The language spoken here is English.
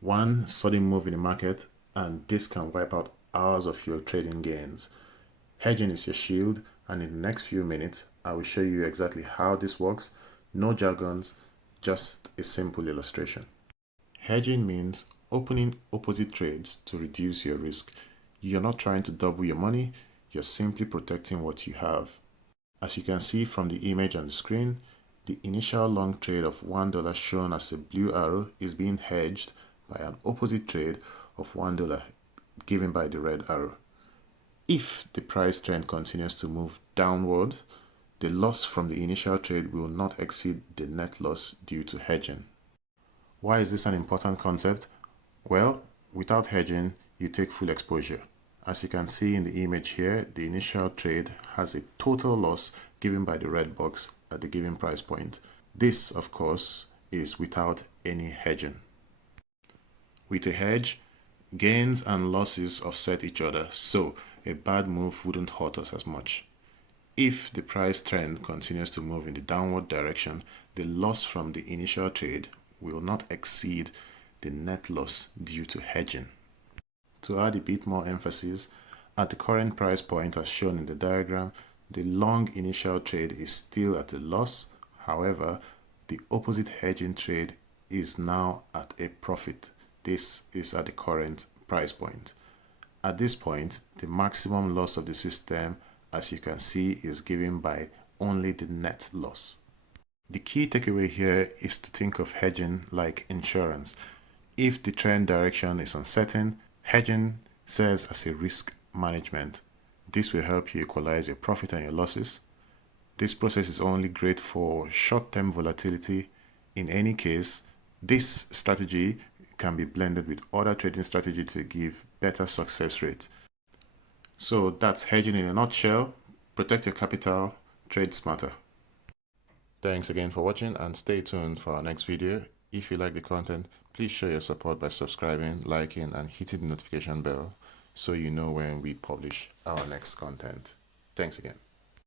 One sudden move in the market and this can wipe out hours of your trading gains. Hedging is your shield, and in the next few minutes, I will show you exactly how this works. No jargons, just a simple illustration. Hedging means opening opposite trades to reduce your risk. You're not trying to double your money, you're simply protecting what you have. As you can see from the image on the screen, the initial long trade of $1 shown as a blue arrow is being hedged by an opposite trade of $1 given by the red arrow. If the price trend continues to move downward, the loss from the initial trade will not exceed the net loss due to hedging. Why is this an important concept? Well, without hedging, you take full exposure. As you can see in the image here, the initial trade has a total loss given by the red box at the given price point. This, of course, is without any hedging. With a hedge, gains and losses offset each other, so a bad move wouldn't hurt us as much. If the price trend continues to move in the downward direction, the loss from the initial trade will not exceed the net loss due to hedging. To add a bit more emphasis, at the current price point as shown in the diagram, the long initial trade is still at a loss. However, the opposite hedging trade is now at a profit. This is at the current price point. At this point, the maximum loss of the system, as you can see, is given by only the net loss. The key takeaway here is to think of hedging like insurance. If the trend direction is uncertain, hedging serves as a risk management. This will help you equalize your profit and your losses. This process is only great for short-term volatility. In any case, this strategy can be blended with other trading strategies to give better success rate. So that's hedging in a nutshell. Protect your capital, trade smarter. Thanks again for watching and stay tuned for our next video. If you like the content, please show your support by subscribing, liking, and hitting the notification bell so you know when we publish our next content. Thanks again.